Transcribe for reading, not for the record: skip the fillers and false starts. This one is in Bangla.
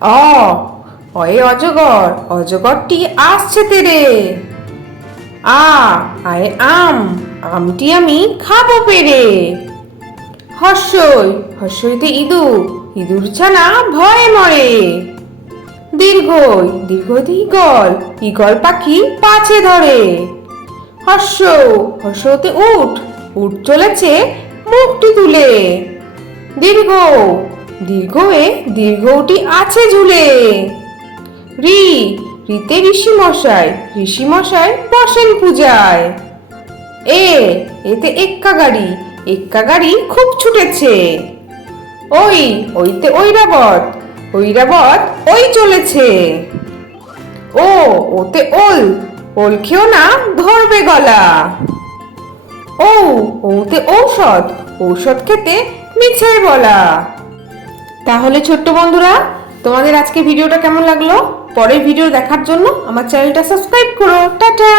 অ অয়ে অজগর, অজগরটি আসছে তেরে। আয়ে আম, আমটি আমি খাবো পেরে। হর্ষই, হর্ষইতে ইঁদুর, ইঁদুর ছানা ভয়ে মরে। দীর্ঘই, দীর্ঘইতে ঈগল, ঈগল পাখি পাছে ধরে। হর্ষ, হর্ষতে উট, উট চলেছে মুখটি তুলে। দীর্ঘ, দীর্ঘয়ে দীর্ঘটি আছে ঝুলে। রি, রিতে ঋষি মশাই, ঋষি মশাই বসেন পূজায়। এতে এক্কা গাড়ি, এক্কা গাড়ি খুব ছুটেছে। ওইতে ঐরাবত, ঐরাবত ওই চলেছে। ওতে ওল, ওল খেও না ধরবে গলা। ওতে ঔষধ, ঔষধ খেতে মিছে বলা। তাহলে ছোট্ট বন্ধুরা, তোমাদের আজকে ভিডিওটা কেমন লাগলো? পরের ভিডিও দেখার জন্য আমার চ্যানেলটা সাবস্ক্রাইব করো। টাটা।